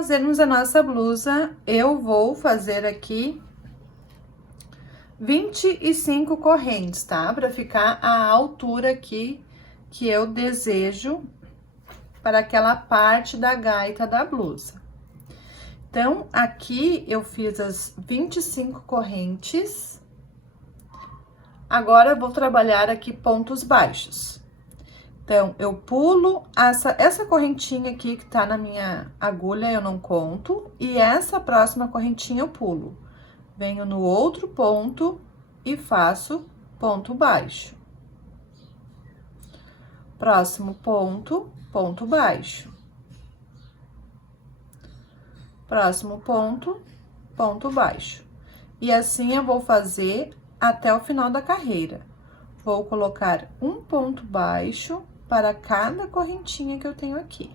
fazermos a nossa blusa, eu vou fazer aqui 25 correntes, tá? Pra ficar a altura aqui que eu desejo para aquela parte da gaita da blusa. Então, aqui eu fiz as 25 correntes. Agora, eu vou trabalhar aqui pontos baixos. Então, eu pulo essa correntinha aqui que tá na minha agulha, eu não conto. E essa próxima correntinha eu pulo. Venho no outro ponto e faço ponto baixo. Próximo ponto, ponto baixo. Próximo ponto, ponto baixo. E assim eu vou fazer até o final da carreira. Vou colocar um ponto baixo para cada correntinha que eu tenho aqui.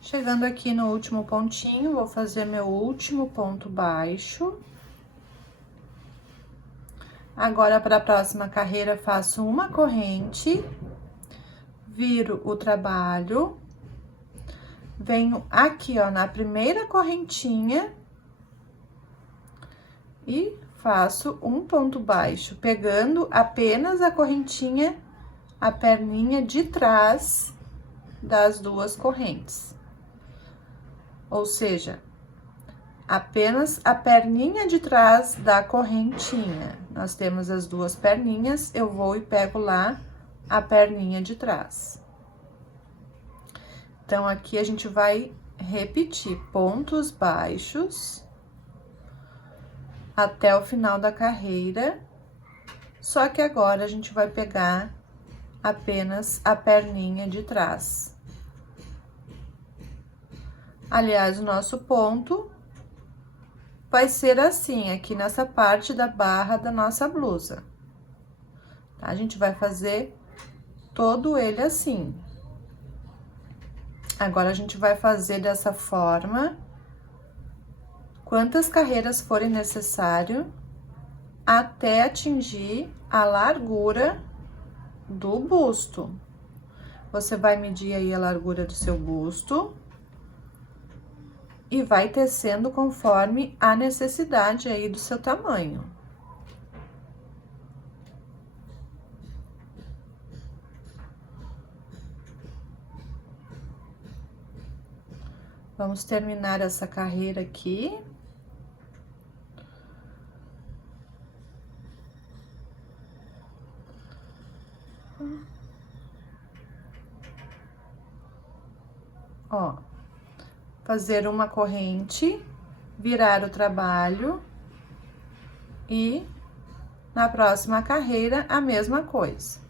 Chegando aqui no último pontinho, vou fazer meu último ponto baixo. Agora, para a próxima carreira, faço uma corrente, viro o trabalho, venho aqui, ó, na primeira correntinha e faço um ponto baixo, pegando apenas a correntinha, a perninha de trás das duas correntes. Ou seja, apenas a perninha de trás da correntinha. Nós temos as duas perninhas, eu vou e pego lá a perninha de trás. Então, aqui a gente vai repetir pontos baixos até o final da carreira, só que agora a gente vai pegar apenas a perninha de trás. Aliás, o nosso ponto vai ser assim, aqui nessa parte da barra da nossa blusa. Tá? A gente vai fazer todo ele assim. Agora, a gente vai fazer dessa forma, quantas carreiras forem necessário, até atingir a largura do busto. Você vai medir aí a largura do seu busto e vai tecendo conforme a necessidade aí do seu tamanho. Vamos terminar essa carreira aqui. Ó, fazer uma corrente, virar o trabalho e na próxima carreira a mesma coisa.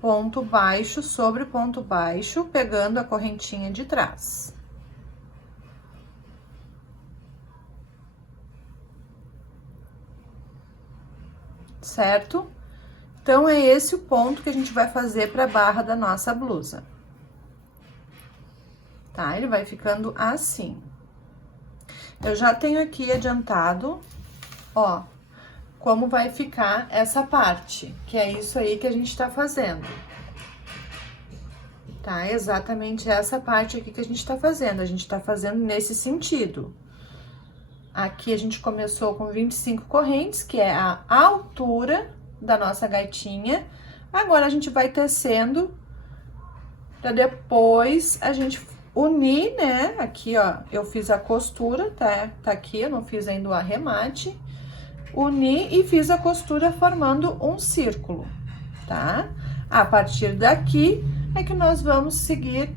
Ponto baixo sobre ponto baixo, pegando a correntinha de trás. Certo? Então, é esse o ponto que a gente vai fazer para a barra da nossa blusa. Tá? Ele vai ficando assim. Eu já tenho aqui adiantado, ó, como vai ficar essa parte, que é isso aí que a gente tá fazendo. Tá? Exatamente essa parte aqui que a gente tá fazendo. A gente tá fazendo nesse sentido. Aqui a gente começou com 25 correntes, que é a altura da nossa gaitinha. Agora, a gente vai tecendo pra depois a gente unir, né? Aqui, ó, eu fiz a costura, tá? Tá aqui, eu não fiz ainda o arremate. Uni e fiz a costura formando um círculo, tá? A partir daqui é que nós vamos seguir,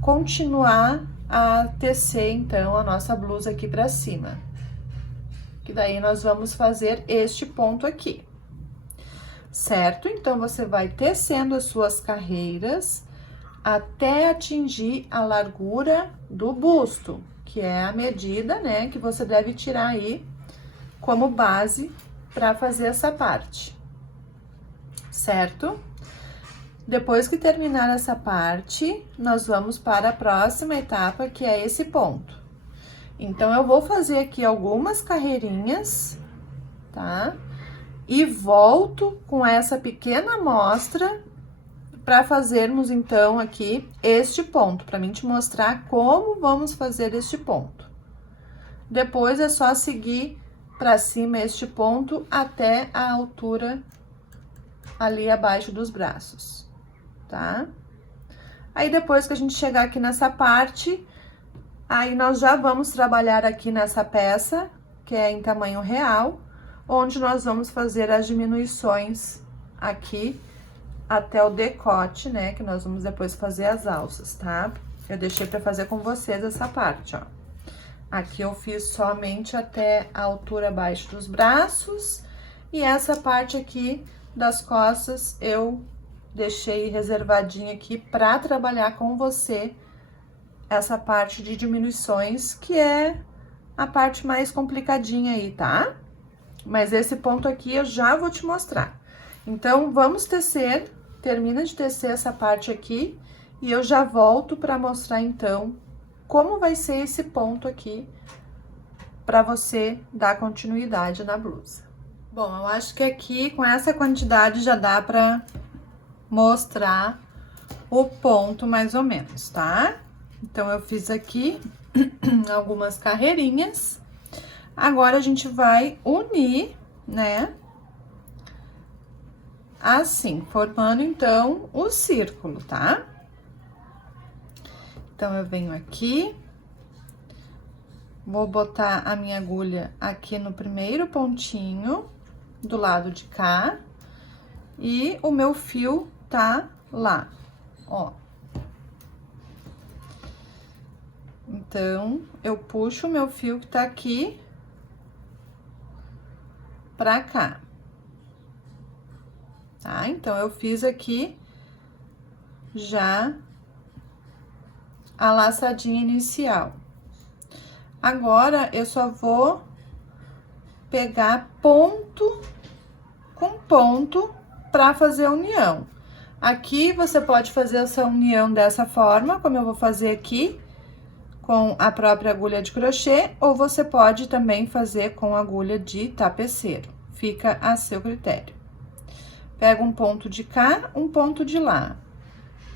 continuar a tecer, então, a nossa blusa aqui pra cima. Que daí nós vamos fazer este ponto aqui. Certo? Então, você vai tecendo as suas carreiras até atingir a largura do busto, que é a medida, né, que você deve tirar aí como base para fazer essa parte, certo? Depois que terminar essa parte, nós vamos para a próxima etapa, que é esse ponto. Então, eu vou fazer aqui algumas carreirinhas, tá? E volto com essa pequena amostra para fazermos, então, aqui este ponto, para mim te mostrar como vamos fazer este ponto. Depois, é só seguir para cima este ponto até a altura ali abaixo dos braços, tá? Aí, depois que a gente chegar aqui nessa parte, aí nós já vamos trabalhar aqui nessa peça, que é em tamanho real, onde nós vamos fazer as diminuições aqui até o decote, né? Que nós vamos depois fazer as alças, tá? Eu deixei pra fazer com vocês essa parte, ó. Aqui eu fiz somente até a altura abaixo dos braços, e essa parte aqui das costas eu deixei reservadinha aqui pra trabalhar com você essa parte de diminuições, que é a parte mais complicadinha aí, tá? Mas esse ponto aqui eu já vou te mostrar. Então, vamos tecer, termina de tecer essa parte aqui, e eu já volto pra mostrar, então, como vai ser esse ponto aqui, pra você dar continuidade na blusa. Bom, eu acho que aqui, com essa quantidade, já dá pra mostrar o ponto mais ou menos, tá? Então, eu fiz aqui algumas carreirinhas. Agora, a gente vai unir, né? Assim, formando, então, o círculo, tá? Então, eu venho aqui, vou botar a minha agulha aqui no primeiro pontinho, do lado de cá, e o meu fio tá lá, ó. Então, eu puxo o meu fio que tá aqui pra cá. Tá? Então, eu fiz aqui já a laçadinha inicial. Agora, eu só vou pegar ponto com ponto pra fazer a união. Aqui, você pode fazer essa união dessa forma, como eu vou fazer aqui, com a própria agulha de crochê, ou você pode também fazer com agulha de tapeceiro. Fica a seu critério. Pego um ponto de cá, um ponto de lá.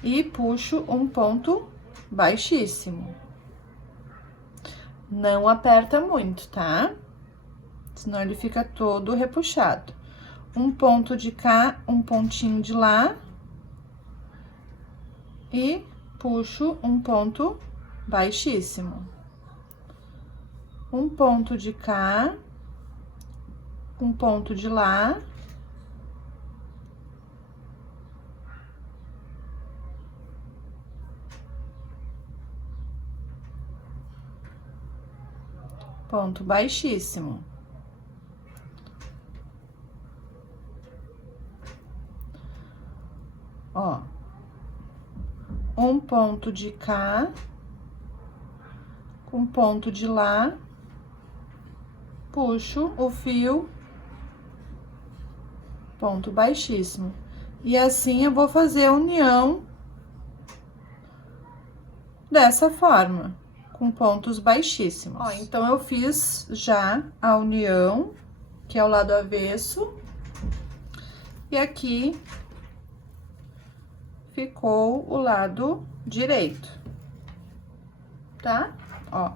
E puxo um ponto baixíssimo. Não aperta muito, tá? Senão ele fica todo repuxado. Um ponto de cá, um pontinho de lá. E puxo um ponto baixíssimo. Um ponto de cá, um ponto de lá. Ponto baixíssimo. Ó, um ponto de cá, um ponto de lá, puxo o fio, ponto baixíssimo. E assim eu vou fazer a união dessa forma, com pontos baixíssimos. Ó, então, eu fiz já a união, que é o lado avesso, e aqui ficou o lado direito, tá? Ó.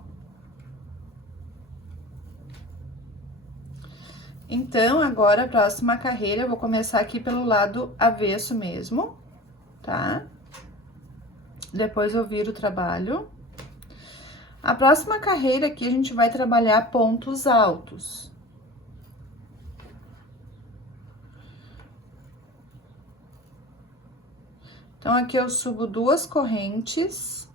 Então, agora, a próxima carreira, eu vou começar aqui pelo lado avesso mesmo, tá? Depois eu viro o trabalho. A próxima carreira aqui, a gente vai trabalhar pontos altos. Então, aqui eu subo 2 correntes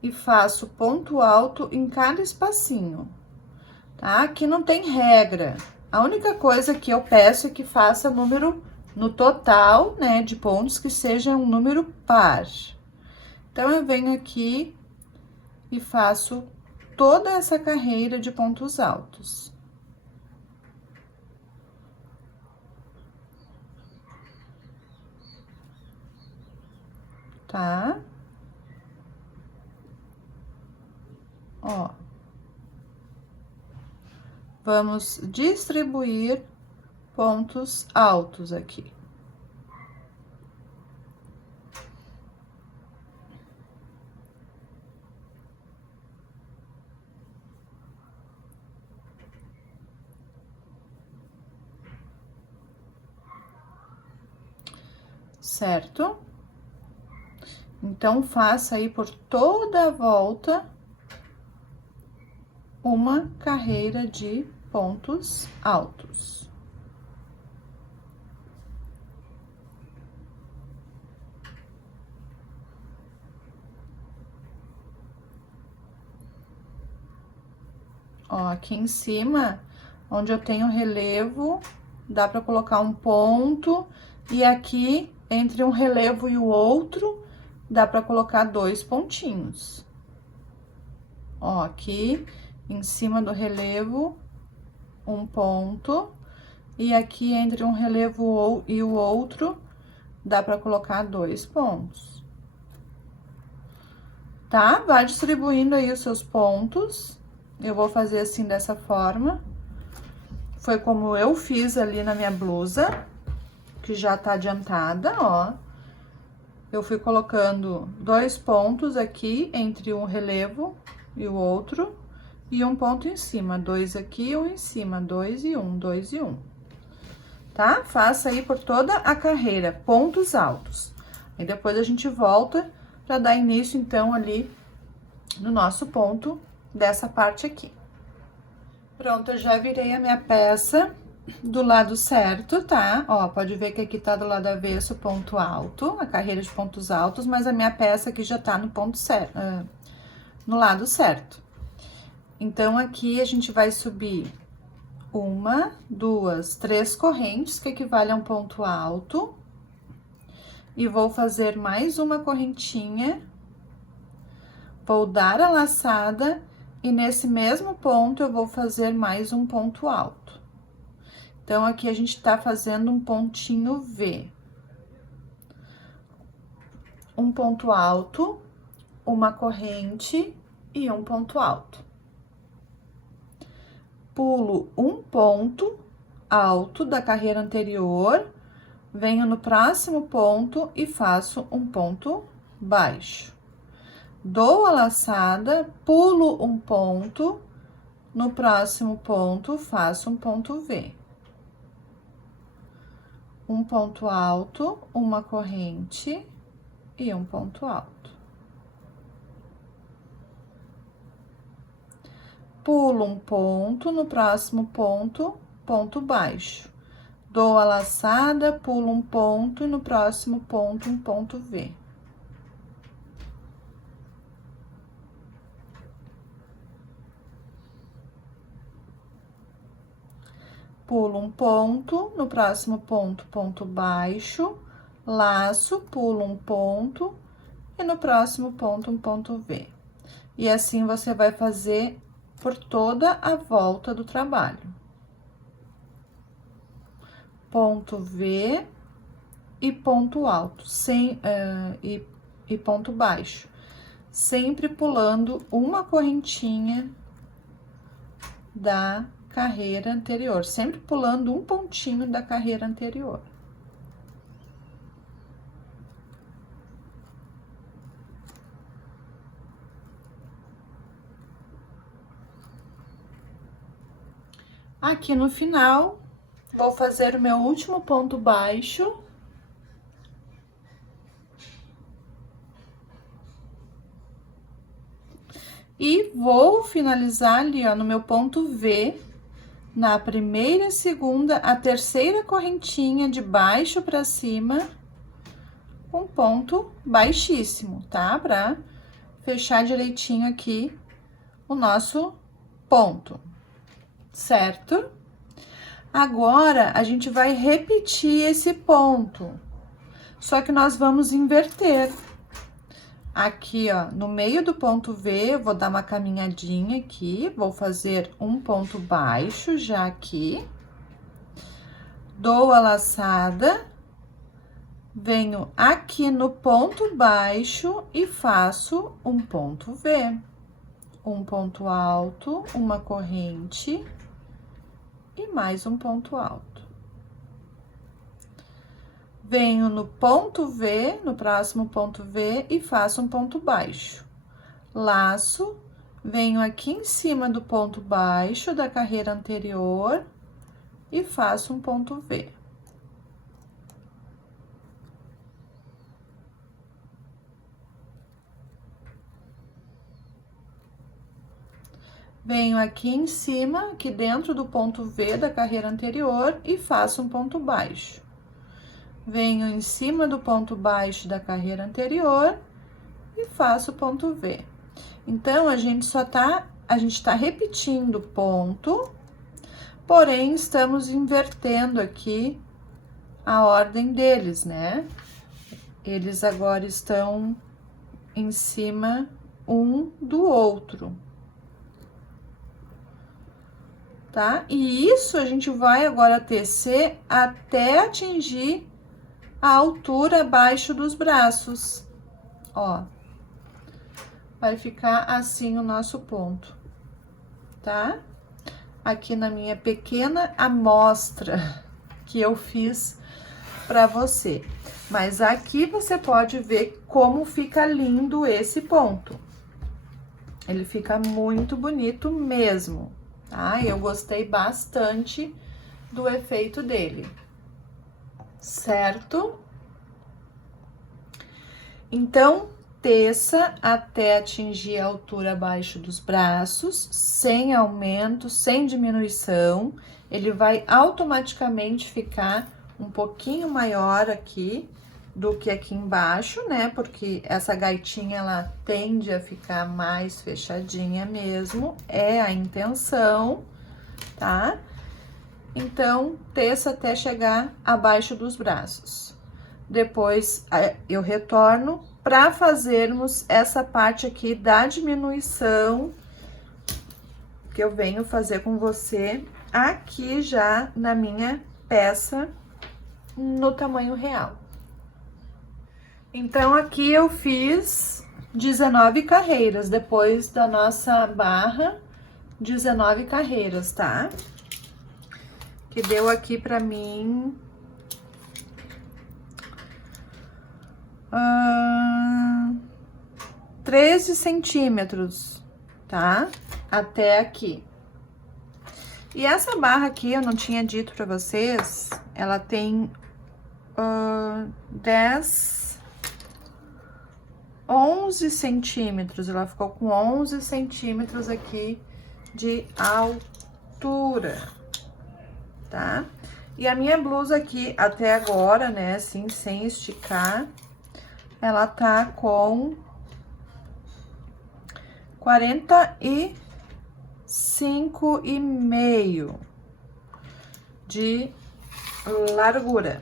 e faço ponto alto em cada espacinho, tá? Aqui não tem regra. A única coisa que eu peço é que faça número no total, né, de pontos, que seja um número par. Então, eu venho aqui e faço toda essa carreira de pontos altos. tá? Ó. Vamos distribuir pontos altos aqui. Certo? Então, faça aí por toda a volta uma carreira de pontos altos. Ó, aqui em cima, onde eu tenho relevo, dá pra colocar um ponto, e aqui, entre um relevo e o outro, dá pra colocar 2 pontinhos. Ó, aqui, em cima do relevo, um ponto, e aqui, entre um relevo e o outro, dá pra colocar 2 pontos. Tá? Vai distribuindo aí os seus pontos. Eu vou fazer assim, dessa forma. Foi como eu fiz ali na minha blusa, que já tá adiantada, ó. Eu fui colocando 2 pontos aqui entre um relevo e o outro, e um ponto em cima, 2 aqui, um em cima, 2 e 1, 2 e 1. Tá? Faça aí por toda a carreira, pontos altos. Aí depois a gente volta pra dar início, então, ali no nosso ponto dessa parte aqui. Pronto, eu já virei a minha peça do lado certo, tá? Ó, pode ver que aqui tá do lado avesso ponto alto, a carreira de pontos altos, mas a minha peça aqui já tá no ponto certo, no lado certo. Então, aqui a gente vai subir 1, 2, 3 correntes, que equivale a um ponto alto. E vou fazer mais uma correntinha. Vou dar a laçada, e nesse mesmo ponto, eu vou fazer mais um ponto alto. Então, aqui a gente tá fazendo um pontinho V. Um ponto alto, uma corrente e um ponto alto. Pulo um ponto alto da carreira anterior, venho no próximo ponto e faço um ponto baixo. Dou a laçada, pulo um ponto, no próximo ponto faço um ponto V. Um ponto alto, uma corrente e um ponto alto. Pulo um ponto, no próximo ponto, ponto baixo. Dou a laçada, pulo um ponto e no próximo ponto, um ponto V. Pulo um ponto, no próximo ponto, ponto baixo, laço, pulo um ponto e no próximo ponto, um ponto V. E assim você vai fazer por toda a volta do trabalho. Ponto V e ponto alto, e ponto baixo. Sempre pulando uma correntinha da carreira anterior, sempre pulando um pontinho da carreira anterior. Aqui no final, vou fazer o meu último ponto baixo. E vou finalizar ali, ó, no meu ponto V, na primeira, segunda, a terceira correntinha de baixo pra cima, um ponto baixíssimo, tá? Pra fechar direitinho aqui o nosso ponto, certo? Agora, a gente vai repetir esse ponto, só que nós vamos inverter. Aqui, ó, no meio do ponto V, eu vou dar uma caminhadinha aqui, vou fazer um ponto baixo já aqui. Dou a laçada, venho aqui no ponto baixo e faço um ponto V, um ponto alto, uma corrente e mais um ponto alto. Venho no ponto V, no próximo ponto V e faço um ponto baixo. Laço, venho aqui em cima do ponto baixo da carreira anterior e faço um ponto V. Venho aqui em cima, aqui dentro do ponto V da carreira anterior e faço um ponto baixo. Venho em cima do ponto baixo da carreira anterior e faço ponto V. Então, a gente tá repetindo ponto, porém, estamos invertendo aqui a ordem deles, né? Eles agora estão em cima um do outro. Tá? E isso a gente vai agora tecer até atingir a altura abaixo dos braços. Ó, vai ficar assim o nosso ponto, tá? Aqui na minha pequena amostra que eu fiz para você. Mas aqui você pode ver como fica lindo esse ponto. Ele fica muito bonito mesmo, tá? Eu gostei bastante do efeito dele, certo? Então, teça até atingir a altura abaixo dos braços, sem aumento, sem diminuição. Ele vai automaticamente ficar um pouquinho maior aqui do que aqui embaixo, né? Porque essa gaitinha, ela tende a ficar mais fechadinha mesmo, é a intenção, tá? Então, teça até chegar abaixo dos braços. Depois, eu retorno para fazermos essa parte aqui da diminuição que eu venho fazer com você aqui já na minha peça no tamanho real. Então, aqui eu fiz 19 carreiras, depois da nossa barra, 19 carreiras, tá? Que deu aqui pra mim 13 centímetros, tá? Até aqui. E essa barra aqui, eu não tinha dito pra vocês, ela tem 11 centímetros, ela ficou com 11 centímetros aqui de altura, tá? E a minha blusa aqui, até agora, né, assim, sem esticar, ela tá com 45,5 de largura,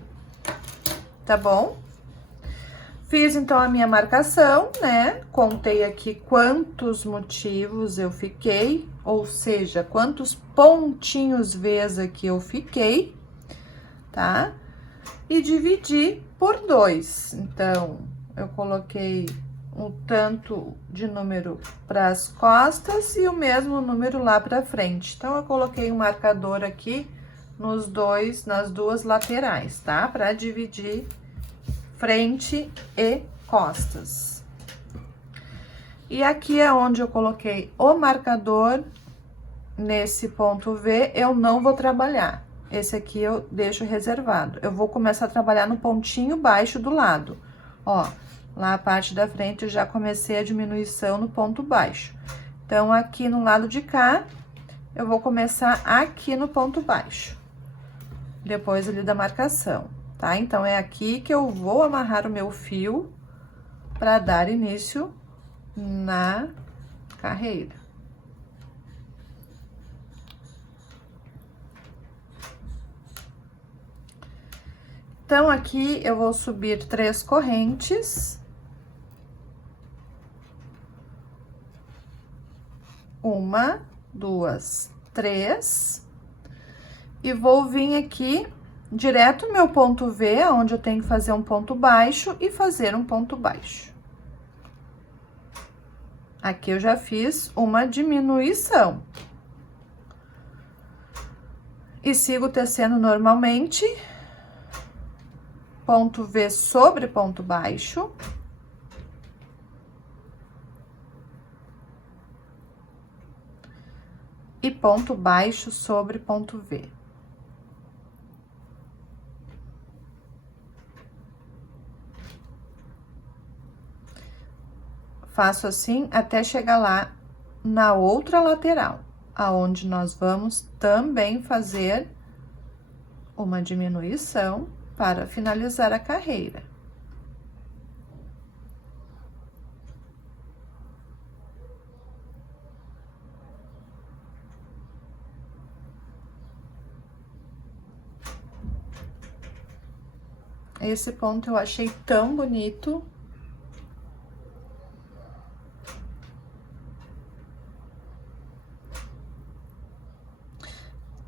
tá bom? Fiz, então, a minha marcação, né? Contei aqui quantos motivos eu fiquei, ou seja, quantos pontinhos V's aqui eu fiquei, tá? E dividi por 2. Então, eu coloquei um tanto de número para as costas e o mesmo número lá para frente. Então, eu coloquei um marcador aqui nas duas laterais, tá? Para dividir frente e costas. E aqui é onde eu coloquei o marcador, nesse ponto V, eu não vou trabalhar. Esse aqui eu deixo reservado. Eu vou começar a trabalhar no pontinho baixo do lado. Ó, lá a parte da frente eu já comecei a diminuição no ponto baixo. Então, aqui no lado de cá, eu vou começar aqui no ponto baixo. Depois ali da marcação. Tá? Então, é aqui que eu vou amarrar o meu fio para dar início na carreira. Então, aqui eu vou subir 3 correntes. 1, 2, 3. E vou vir aqui direto no meu ponto V, onde eu tenho que fazer um ponto baixo e fazer um ponto baixo. Aqui eu já fiz uma diminuição. E sigo tecendo normalmente, ponto V sobre ponto baixo. E ponto baixo sobre ponto V. Faço assim até chegar lá na outra lateral, aonde nós vamos também fazer uma diminuição para finalizar a carreira. Esse ponto eu achei tão bonito.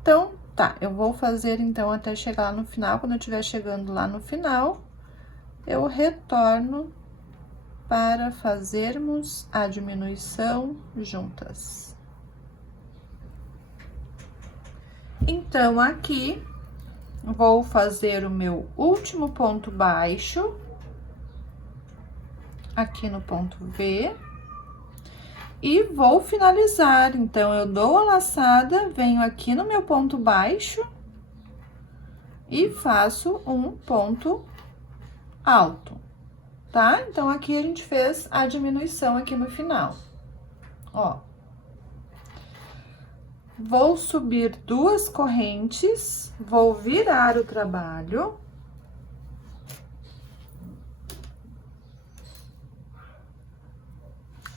Então, tá, eu vou fazer então até chegar lá no final. Quando eu estiver chegando lá no final, eu retorno para fazermos a diminuição juntas. Então, aqui, vou fazer o meu último ponto baixo, aqui no ponto V. E vou finalizar, então, eu dou a laçada, venho aqui no meu ponto baixo e faço um ponto alto, tá? Então, aqui a gente fez a diminuição aqui no final, ó. Vou subir 2 correntes, vou virar o trabalho.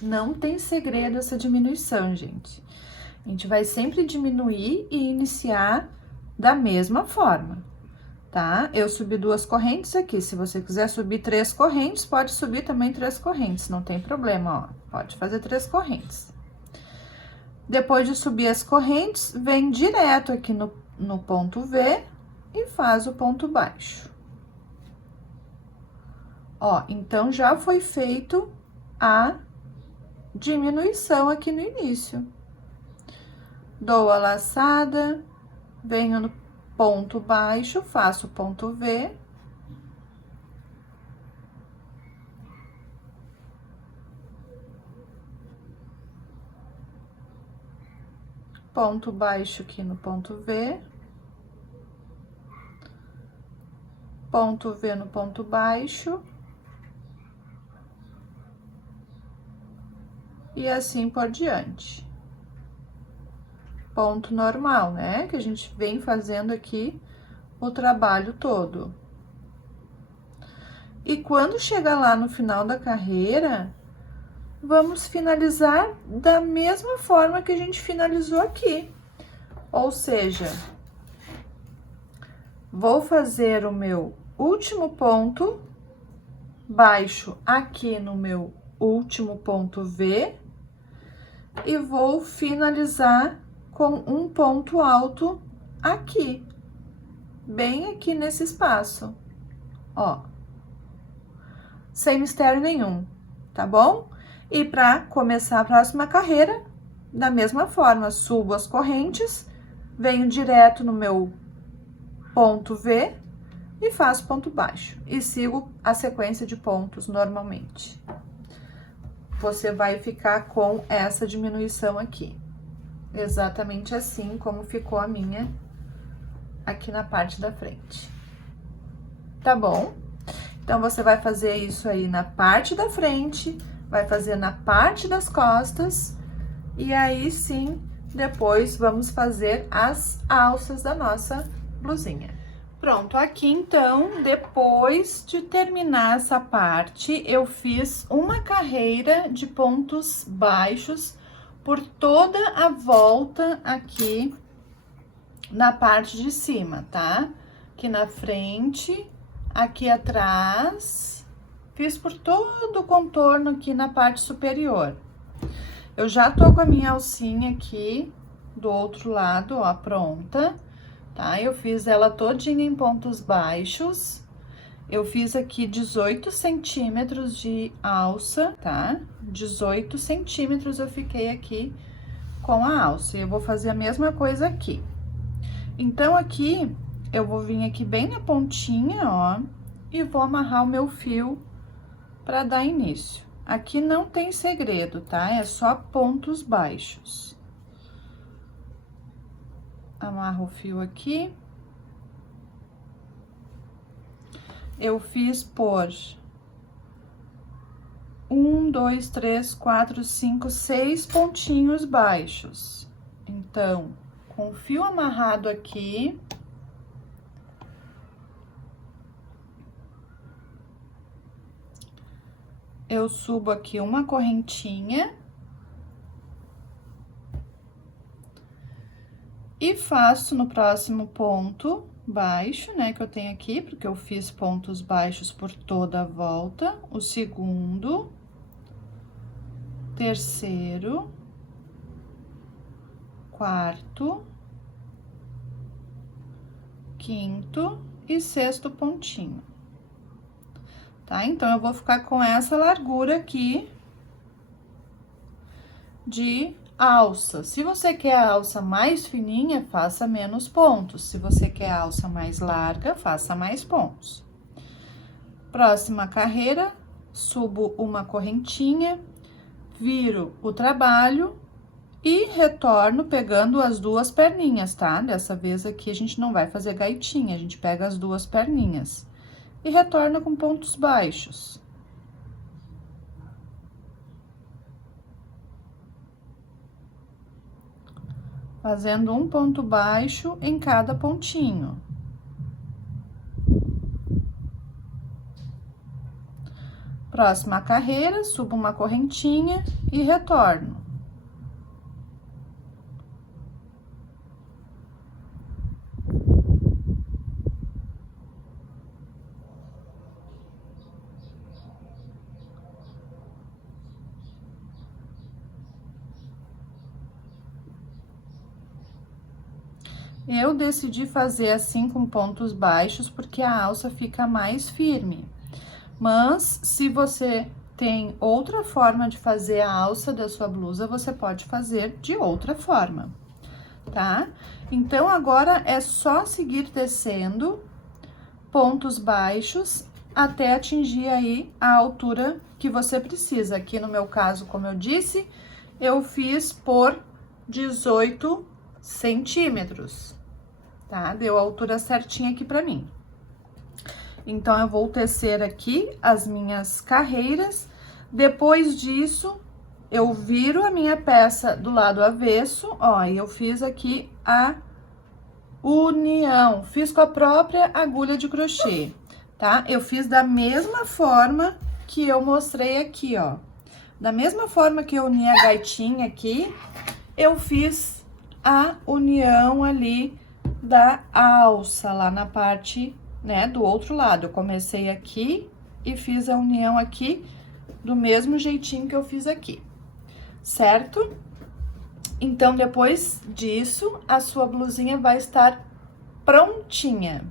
Não tem segredo essa diminuição, gente. A gente vai sempre diminuir e iniciar da mesma forma, tá? Eu subi 2 correntes aqui. Se você quiser subir 3 correntes, pode subir também 3 correntes, não tem problema, ó. Pode fazer 3 correntes. Depois de subir as correntes, vem direto aqui no ponto V e faz o ponto baixo. Ó, então, já foi feito a diminuição aqui no início. Dou a laçada, venho no ponto baixo, faço ponto V. Ponto baixo aqui no ponto V. Ponto V no ponto baixo. E assim por diante. Ponto normal, né? Que a gente vem fazendo aqui o trabalho todo. E quando chegar lá no final da carreira, vamos finalizar da mesma forma que a gente finalizou aqui. Ou seja, vou fazer o meu último ponto baixo aqui no meu último ponto V. E vou finalizar com um ponto alto aqui, bem aqui nesse espaço, ó, sem mistério nenhum, tá bom? E para começar a próxima carreira, da mesma forma, subo as correntes, venho direto no meu ponto V e faço ponto baixo, e sigo a sequência de pontos normalmente. Você vai ficar com essa diminuição aqui. Exatamente assim como ficou a minha aqui na parte da frente. Tá bom? Então, você vai fazer isso aí na parte da frente, vai fazer na parte das costas, e aí sim, depois vamos fazer as alças da nossa blusinha. Pronto, aqui então, depois de terminar essa parte, eu fiz uma carreira de pontos baixos por toda a volta aqui na parte de cima, tá? Aqui na frente, aqui atrás, fiz por todo o contorno aqui na parte superior. Eu já tô com a minha alcinha aqui do outro lado, ó, pronta. tá? Eu fiz ela todinha em pontos baixos. Eu fiz aqui 18 centímetros de alça, tá? 18 centímetros eu fiquei aqui com a alça. E eu vou fazer a mesma coisa aqui. Então, aqui, eu vou vir aqui bem na pontinha, ó, e vou amarrar o meu fio pra dar início. Aqui não tem segredo, tá? É só pontos baixos. Amarro o fio aqui. Eu fiz por 1, 2, 3, 4, 5, 6 pontinhos baixos. Então, com o fio amarrado aqui, eu subo aqui uma correntinha e faço no próximo ponto baixo, né, que eu tenho aqui, porque eu fiz pontos baixos por toda a volta, o segundo, terceiro, quarto, quinto e sexto pontinho. Tá? Então, eu vou ficar com essa largura aqui de alça. Se você quer a alça mais fininha, faça menos pontos. Se você quer a alça mais larga, faça mais pontos. Próxima carreira, subo uma correntinha, viro o trabalho e retorno pegando as duas perninhas, tá? Dessa vez aqui a gente não vai fazer gaitinha, a gente pega as duas perninhas. E retorna com pontos baixos. Fazendo um ponto baixo em cada pontinho. Próxima carreira, subo uma correntinha e retorno. Eu decidi fazer assim com pontos baixos, porque a alça fica mais firme. Mas, se você tem outra forma de fazer a alça da sua blusa, você pode fazer de outra forma, tá? Então, agora é só seguir descendo pontos baixos até atingir aí a altura que você precisa. Aqui no meu caso, como eu disse, eu fiz por 18 centímetros, tá? Deu a altura certinha aqui pra mim. Então, eu vou tecer aqui as minhas carreiras. Depois disso, eu viro a minha peça do lado avesso, ó, e eu fiz aqui a união. Fiz com a própria agulha de crochê, tá? Eu fiz da mesma forma que eu mostrei aqui, ó. Da mesma forma que eu uni a gaitinha aqui, eu fiz a união ali da alça, lá na parte, né, do outro lado. Eu comecei aqui e fiz a união aqui do mesmo jeitinho que eu fiz aqui, certo? Então, depois disso, a sua blusinha vai estar prontinha.